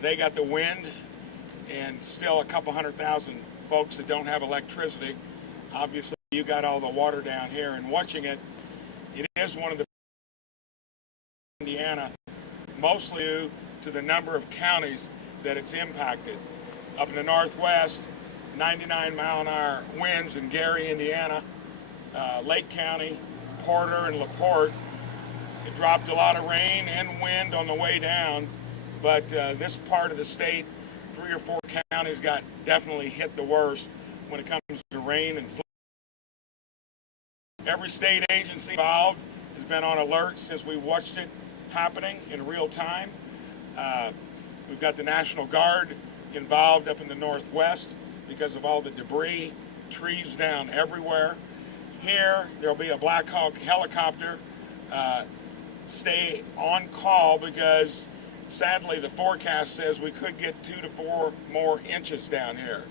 They got the wind, and still a couple 100,000 folks that don't have electricity. Obviously, you got all the water down here, and watching it, it is one of the Indiana, mostly due to the number of counties that it's impacted. Up in the northwest, 99-mile-an-hour winds in Gary, Indiana, Lake County, Porter, and LaPorte. It dropped a lot of rain and wind on the way down, but this part of the state, 3 or 4 counties got definitely hit the worst when it comes to rain and flood. Every state agency involved has been on alert since we watched it happening in real time. We've got the National Guard involved up in the northwest because of all the debris, trees down everywhere. Here, there'll be a Black Hawk helicopter stay on call because sadly the forecast says we could get 2 to 4 more inches down here.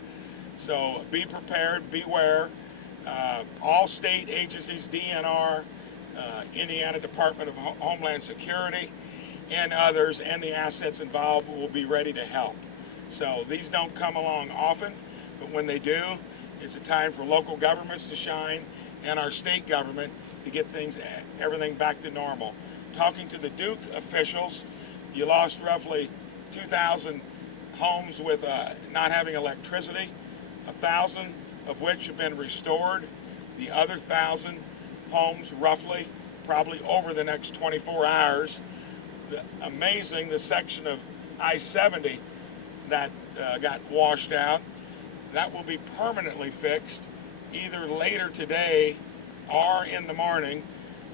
So be prepared, beware. All state agencies, DNR, Indiana Department of Homeland Security, and others, and the assets involved will be ready to help. So these don't come along often, but when they do, it's a time for local governments to shine and our state government to get everything back to normal. Talking to the Duke officials, you lost roughly 2,000 homes with not having electricity, 1,000 of which have been restored. The other 1,000 homes, roughly, probably over the next 24 hours. Amazing, the section of I-70 that got washed out, that will be permanently fixed either later today or in the morning,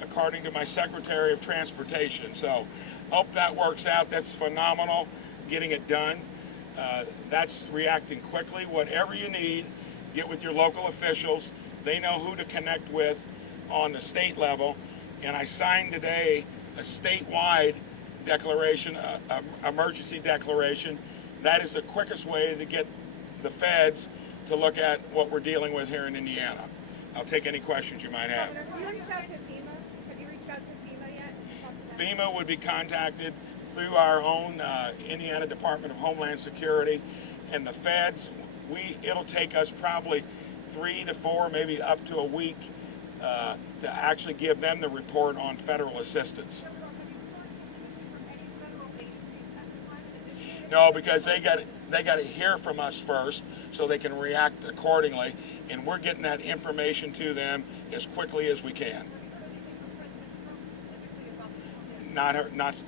according to my Secretary of Transportation. So hope that works out. That's phenomenal, getting it done. That's reacting quickly. Whatever you need, get with your local officials. They know who to connect with on the state level. And I signed today a statewide declaration, emergency declaration. That is the quickest way to get the feds to look at what we're dealing with here in Indiana. I'll take any questions you might have. Have you reached out to FEMA? Have you reached out to FEMA yet? FEMA would be contacted through our own Indiana Department of Homeland Security, and the feds. It'll take us probably 3 to 4, maybe up to a week, to actually give them the report on federal assistance. No, because they got to hear from us first so they can react accordingly, and we're getting that information to them as quickly as we can. Not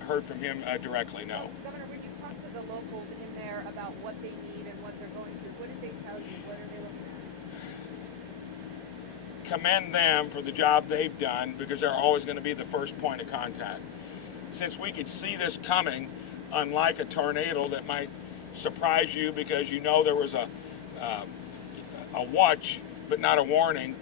heard from him directly, no. Governor, when you talk to the locals in there about what they need and what they're going through, what did they tell you? What are they looking at? Commend them for the job they've done because they're always going to be the first point of contact. Since we could see this coming, unlike a tornado that might surprise you because you know there was a watch but not a warning,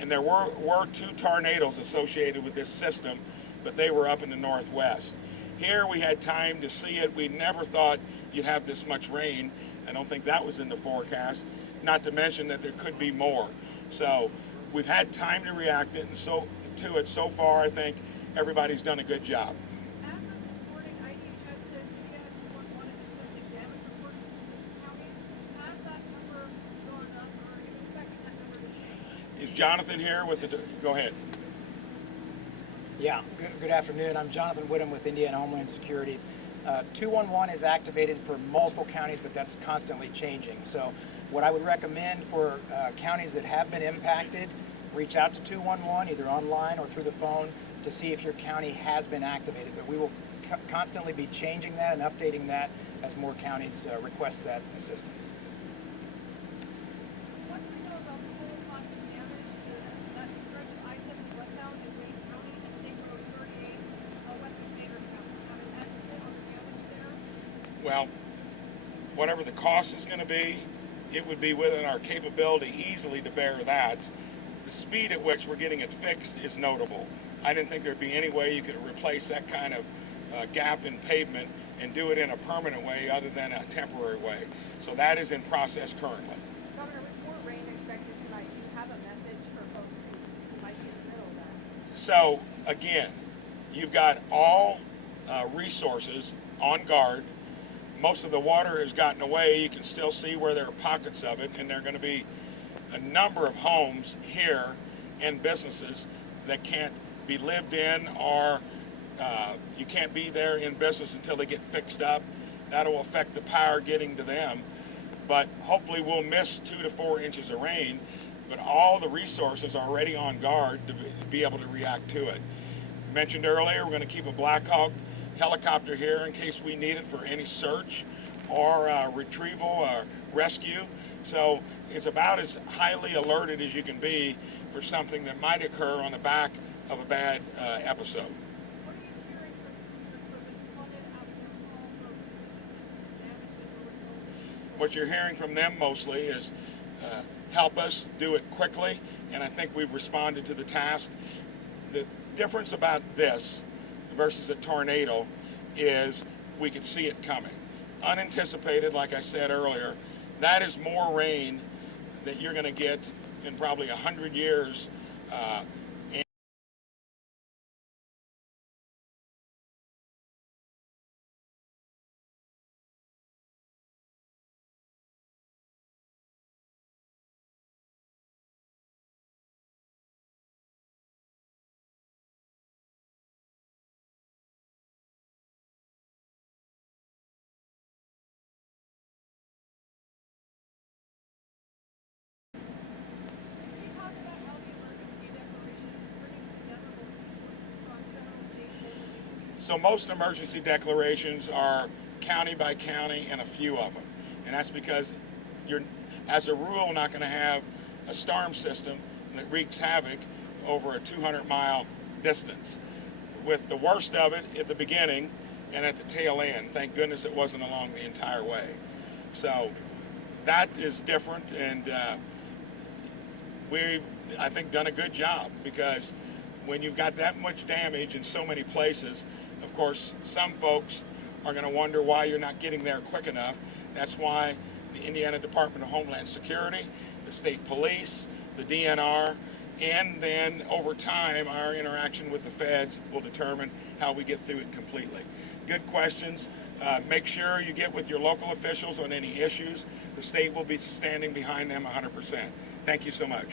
and there were 2 tornadoes associated with this system, but they were up in the northwest. Here we had time to see it. We never thought you'd have this much rain. I don't think that was in the forecast, not to mention that there could be more. So we've had time to react to it so far. I think everybody's done a good job. As of this morning, IDHS says Indiana 211 is accepting damage reports in 6 counties. Has that number gone up, or are you expecting that number to change? Is Jonathan here with the? Go ahead. Yeah, good afternoon. I'm Jonathan Whittam with Indiana Homeland Security. 211 is activated for multiple counties, but that's constantly changing. So what I would recommend for counties that have been impacted, reach out to 211 either online or through the phone to see if your county has been activated. But we will constantly be changing that and updating that as more counties request that assistance. What do we know about the total cost of damage to that stretch of I-70 westbound in Wayne County and State Road 38 west of Bakerstown? Have an estimate on the damage there? Well, whatever the cost is going to be, it would be within our capability easily to bear that. The speed at which we're getting it fixed is notable. I didn't think there'd be any way you could replace that kind of gap in pavement and do it in a permanent way other than a temporary way. So that is in process currently. Governor, with more rain expected tonight, do you have a message for folks who might be in the middle of that? So again, you've got all resources on guard. most of the water has gotten away. You can still see where there are pockets of it, and there are going to be a number of homes here and businesses that can't be lived in, or you can't be there in business until they get fixed up. That'll affect the power getting to them. But hopefully we'll miss 2 to 4 inches of rain, but all the resources are already on guard to be able to react to it. I mentioned earlier, we're going to keep a Black Hawk helicopter here in case we need it for any search or retrieval or rescue. So it's about as highly alerted as you can be for something that might occur on the back of a bad episode. What are you hearing from users who have been flooded out of their homes or businesses and damages as a result of this? What you're hearing from them mostly is help us, do it quickly, and I think we've responded to the task. The difference about this versus a tornado is we could see it coming. Unanticipated, like I said earlier, that is more rain that you're going to get in probably 100 years. Can you talk about how the emergency declaration is bringing together the resources across federal, state, and local agencies? So most emergency declarations are county by county and a few of them. And that's because you're, as a rule, not going to have a storm system that wreaks havoc over a 200-mile distance. With the worst of it at the beginning and at the tail end. Thank goodness it wasn't along the entire way. So that is different, and we've, I think, done a good job, because when you've got that much damage in so many places, of course, some folks are going to wonder why you're not getting there quick enough. That's why the Indiana Department of Homeland Security, the state police, the DNR, and then over time, our interaction with the feds will determine how we get through it completely. Good questions. Make sure you get with your local officials on any issues. The state will be standing behind them 100%. Thank you so much.